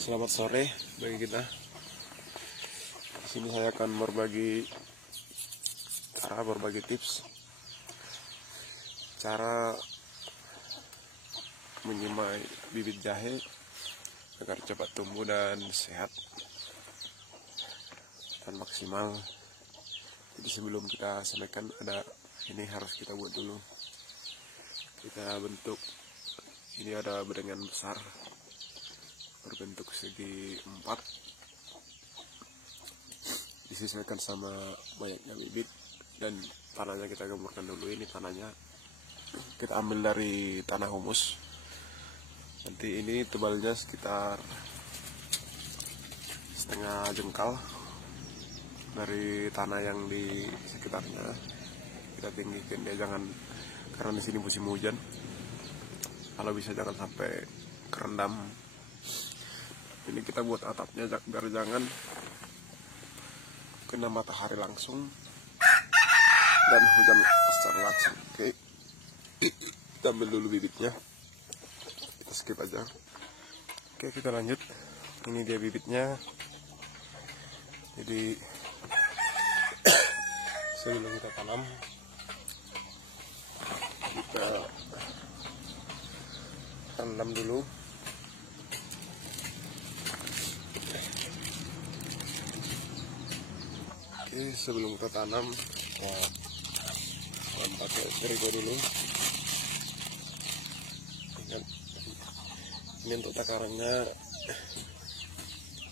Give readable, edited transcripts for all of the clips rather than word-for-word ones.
Selamat sore bagi kita. Di sini saya akan berbagi tips cara menyemai bibit jahe agar cepat tumbuh dan sehat dan maksimal. Jadi sebelum kita semaikan ini harus kita buat dulu. Kita bentuk, ini ada bedengan besar berbentuk segi 4, disesuaikan sama banyaknya bibit, dan tanahnya kita gemburkan dulu. Ini tanahnya kita ambil dari tanah humus. Nanti ini tebalnya sekitar setengah jengkal dari tanah yang di sekitarnya. Kita tinggikan dia, jangan, karena di sini musim hujan, kalau bisa jangan sampai kerendam. Ini kita buat atapnya biar jangan kena matahari langsung dan hujan secara langsung. Oke, kita ambil dulu bibitnya, kita skip aja. Oke, kita lanjut. Ini dia bibitnya. Jadi sebelum kita tanam, kita rendam dulu. Oke, sebelum kita tanam, pakai terigu dulu. Ini untuk takarannya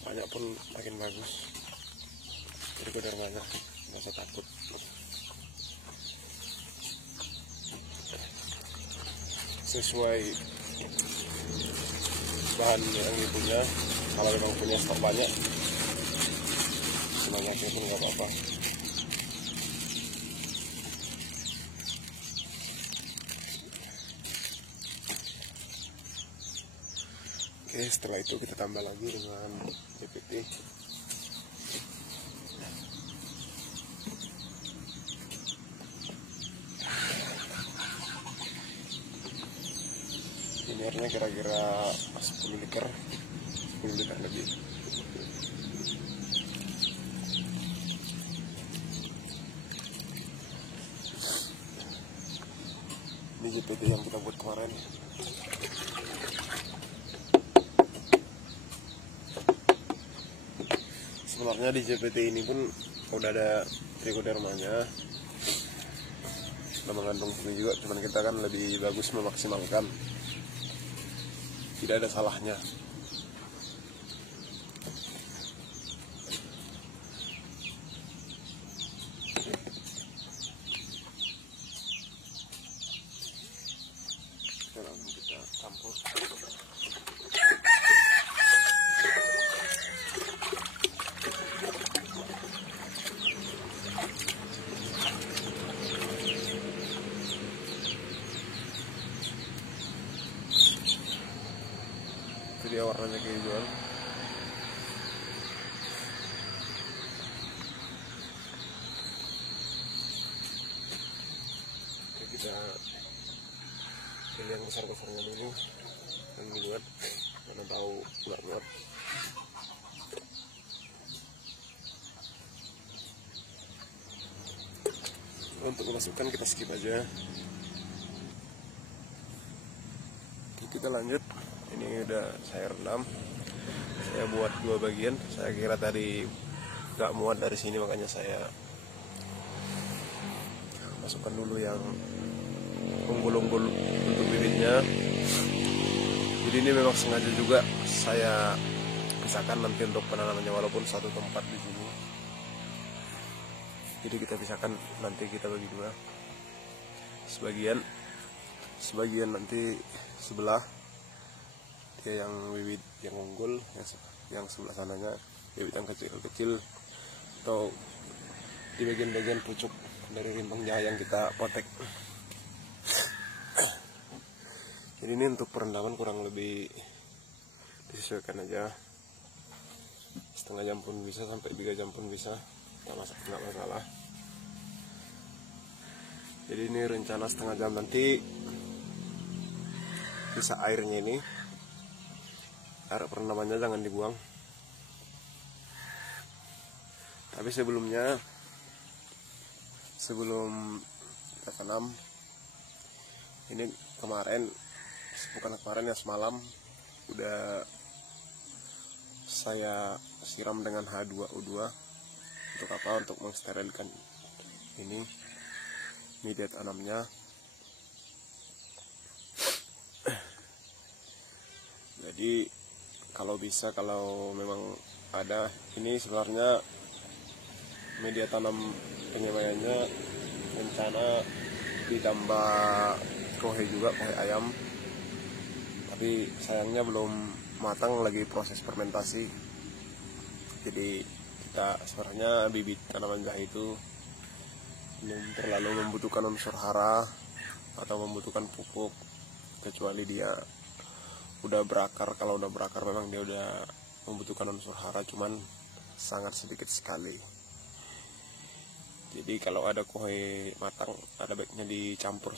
banyak pun makin bagus. Terigu dari banyak, nggak usah takut. Sesuai bahan yang punya. Kalau memang punya stok banyak, sebanyaknya pun nggak apa-apa. Oke, setelah itu kita tambah lagi dengan JPT. Ini airnya kira-kira 10 liter lebih. Ini JPT yang kita buat kemarin. Sebenarnya di JPT ini pun udah ada trichodermanya, udah mengandung ini juga, cuman kita kan lebih bagus memaksimalkan. Tidak ada salahnya. Sekarang kita campur. Itu dia warnanya kehijauan. Oke, kita pilih yang besar-besarnya dulu, yang dibuat, mana tahu nggak buat. Untuk memasukkan kita skip aja. Oke, kita lanjut. Ini udah saya rendam. Saya buat 2 bagian. Saya kira tadi nggak muat dari sini, makanya saya masukkan dulu yang unggul-unggul untuk bibitnya. Jadi ini memang sengaja juga saya pisahkan nanti untuk penanamannya, walaupun satu tempat di sini. Jadi kita pisahkan, nanti kita bagi 2. Sebagian nanti sebelah dia yang bibit yang unggul, yang sebelah sananya bibit yang kecil-kecil, atau di bagian-bagian pucuk dari rimbang jahe yang kita potek. Jadi ini untuk perendaman kurang lebih disesuaikan aja, setengah jam pun bisa, sampai 3 jam pun bisa, nggak masalah. Jadi ini rencana setengah jam, nanti sisa airnya ini air perendamannya jangan dibuang. Tapi sebelum kita tanam, ini semalam udah saya siram dengan H2O2. Untuk apa? Untuk mensterilkan ini media tanamnya. Jadi kalau memang ada, ini sebenarnya media tanam penyemaiannya rencana ditambah kohe ayam, tapi sayangnya belum matang, lagi proses fermentasi. Jadi kita sebenarnya bibit tanaman jahe itu belum terlalu membutuhkan unsur hara atau membutuhkan pupuk, kecuali dia udah berakar. Kalau udah berakar memang dia udah membutuhkan unsur hara, cuman sangat sedikit sekali. Jadi kalau ada kohe matang, ada baiknya dicampur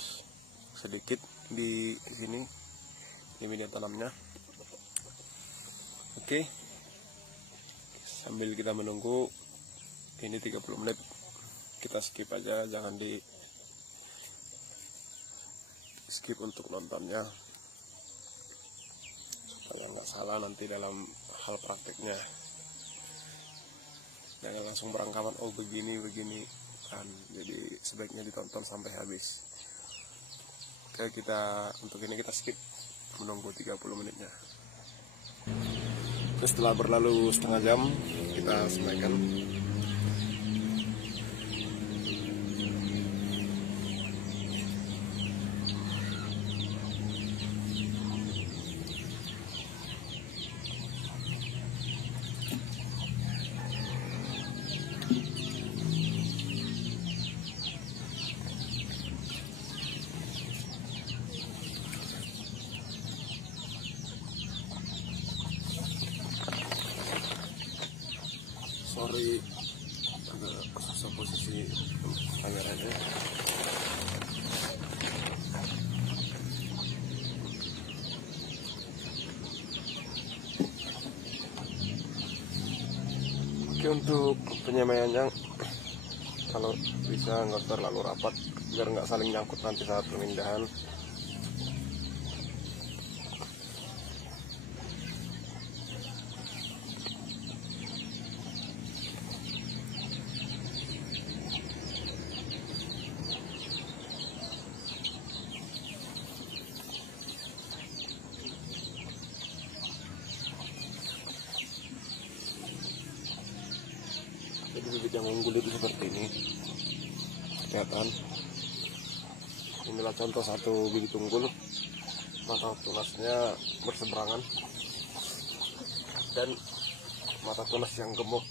sedikit di sini di media tanamnya. Oke, sambil kita menunggu ini 30 menit, kita skip aja, jangan di skip untuk nontonnya supaya nggak salah nanti dalam hal prakteknya. Jangan langsung beranggapan oh begini kan, jadi sebaiknya ditonton sampai habis. Oke, untuk ini kita skip, menunggu 30 menitnya. Setelah berlalu setengah jam, kita semaikan. Sorry, agak susah posisi kameranya. Oke, untuk penyemaiannya kalau bisa nggak terlalu rapat biar nggak saling nyangkut nanti saat pemindahan. Jadi bibit yang unggul itu seperti ini, kelihatan. Inilah contoh satu bibit unggul, mata tunasnya berseberangan dan mata tunas yang gemuk.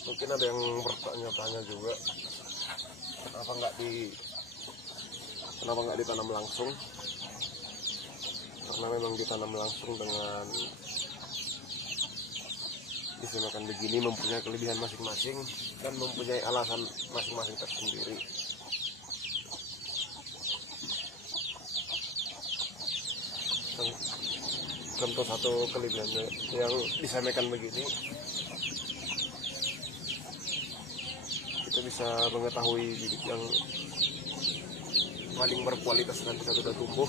Mungkin ada yang bertanya-tanya juga, kenapa nggak ditanam langsung? Karena memang ditanam langsung dengan disemakan begini mempunyai kelebihan masing-masing dan mempunyai alasan masing-masing tersendiri. Contoh satu kelebihannya yang disemakan begini, kita bisa mengetahui bibit yang paling berkualitas nanti saat sudah tumbuh.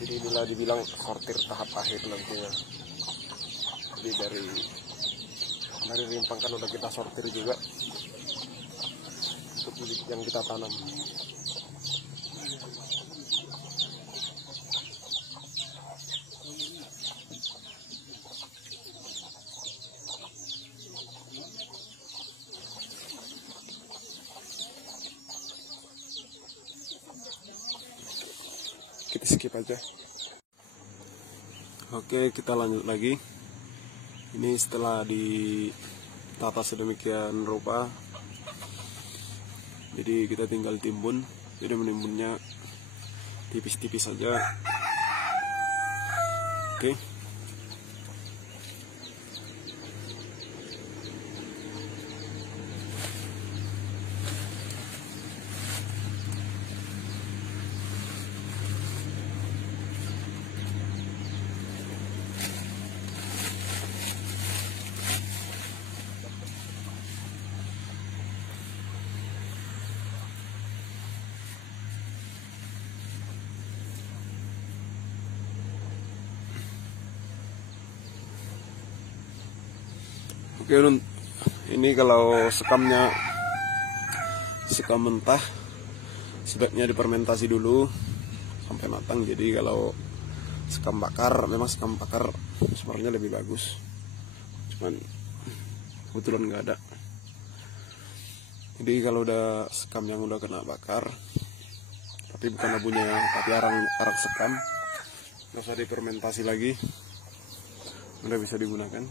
Jadi inilah dibilang sortir tahap akhir nantinya. Jadi dari rimpang kan udah kita sortir juga untuk bibit yang kita tanam. Kita skip aja. Oke, kita lanjut lagi. Ini setelah ditata sedemikian rupa, jadi kita tinggal timbun. Jadi menimbunnya tipis-tipis saja. Oke. Oke, ini kalau sekam mentah sebaiknya difermentasi dulu sampai matang. Jadi kalau sekam bakar, memang sekam bakar sebenarnya lebih bagus, cuman kebetulan nggak ada. Jadi kalau udah sekam yang udah kena bakar, tapi bukan abunya tapi arang sekam, nggak usah difermentasi lagi, udah bisa digunakan.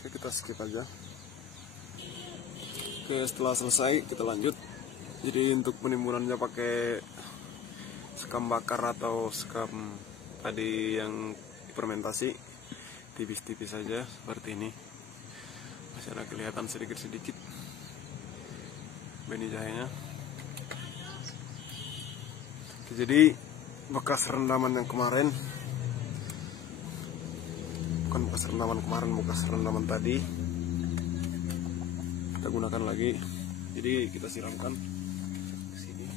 Oke, kita skip aja. Oke, setelah selesai kita lanjut. Jadi untuk penimbunan,nya pakai sekam bakar atau sekam tadi yang fermentasi, tipis-tipis saja seperti ini. Masih ada kelihatan sedikit-sedikit benih jahenya. Oke, jadi bekas rendaman yang kemarin, bukan bekas rendaman kemarin, bekas rendaman tadi kita gunakan lagi. Jadi kita siramkan ke sini.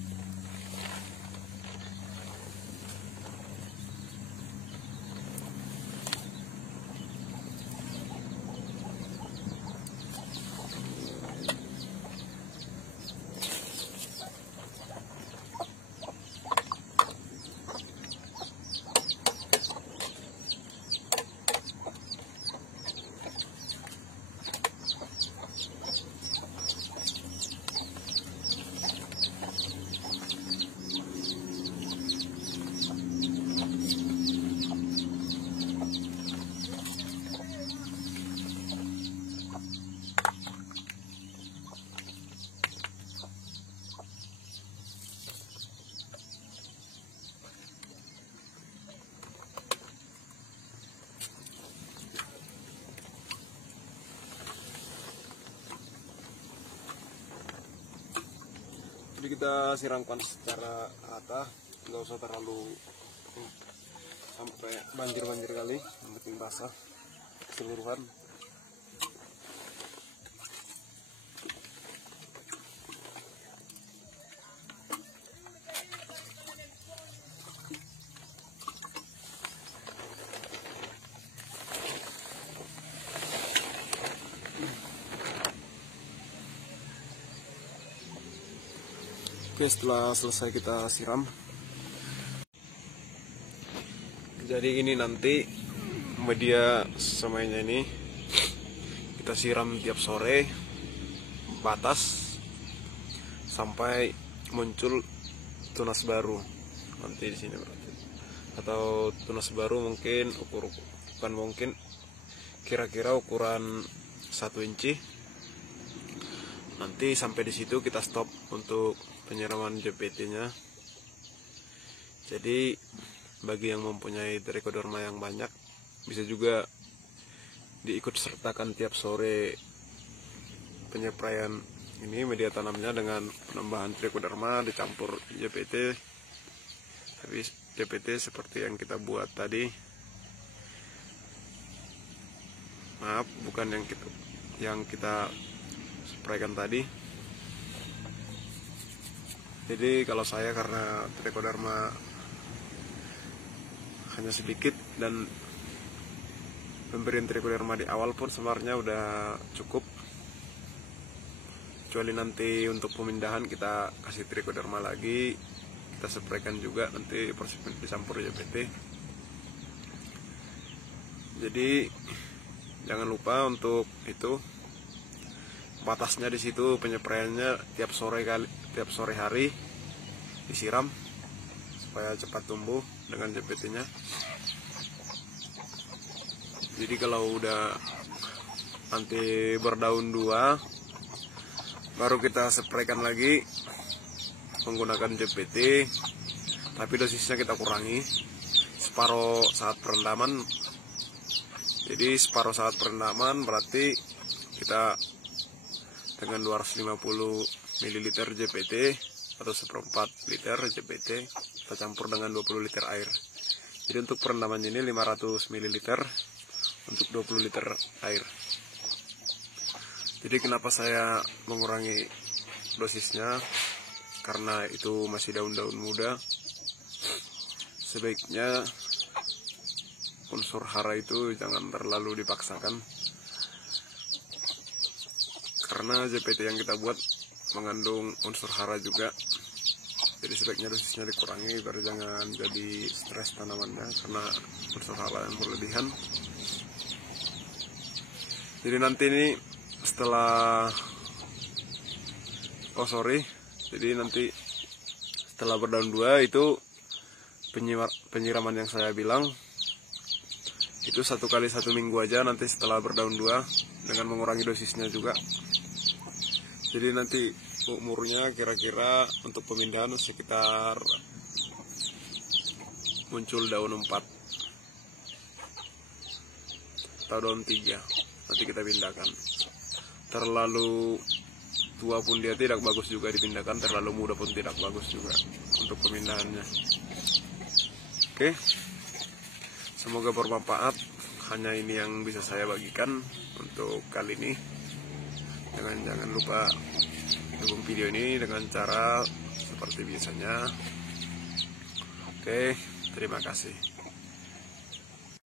Jadi kita siramkan secara rata, nggak usah terlalu sampai banjir-banjir kali, yang penting basah keseluruhan. Oke, setelah selesai kita siram, jadi ini nanti media semuanya ini kita siram tiap sore batas sampai muncul tunas baru nanti di sini berarti, atau tunas baru mungkin kira-kira ukuran 1 inci. Nanti sampai di situ kita stop untuk penyiraman JPT-nya. Jadi bagi yang mempunyai trichoderma yang banyak, bisa juga diikut sertakan tiap sore penyepraian ini media tanamnya dengan penambahan trichoderma dicampur JPT. Tapi JPT seperti yang kita buat tadi, maaf, bukan yang kita spraykan tadi. Jadi kalau saya, karena trichoderma hanya sedikit dan pemberian trichoderma di awal pun sebenarnya udah cukup, kecuali nanti untuk pemindahan kita kasih trichoderma lagi, kita spraykan juga nanti dicampur JPT. Jadi jangan lupa untuk itu, batasnya di situ penyepraiannya tiap sore hari disiram supaya cepat tumbuh dengan JPT-nya. Jadi kalau udah nanti berdaun 2, baru kita spraykan lagi menggunakan JPT, tapi dosisnya kita kurangi separuh saat perendaman. Jadi separuh saat perendaman berarti kita dengan 250 ml JPT atau 1/4 liter JPT kita campur dengan 20 liter air. Jadi untuk perendaman ini 500 ml untuk 20 liter air. Jadi kenapa saya mengurangi dosisnya? Karena itu masih daun-daun muda. Sebaiknya unsur hara itu jangan terlalu dipaksakan, karena JPT yang kita buat mengandung unsur hara juga. Jadi sebaiknya dosisnya dikurangi biar jangan jadi stres tanamannya karena unsur hara yang berlebihan. Jadi nanti ini jadi nanti setelah berdaun 2 itu penyiraman yang saya bilang itu 1 kali 1 minggu aja nanti setelah berdaun 2 dengan mengurangi dosisnya juga. Jadi nanti umurnya kira-kira untuk pemindahan sekitar muncul daun 4 atau daun 3, nanti kita pindahkan. Terlalu tua pun dia tidak bagus juga dipindahkan, terlalu muda pun tidak bagus juga untuk pemindahannya. Oke, semoga bermanfaat. Hanya ini yang bisa saya bagikan untuk kali ini. Jangan lupa dukung video ini dengan cara seperti biasanya. Oke, terima kasih.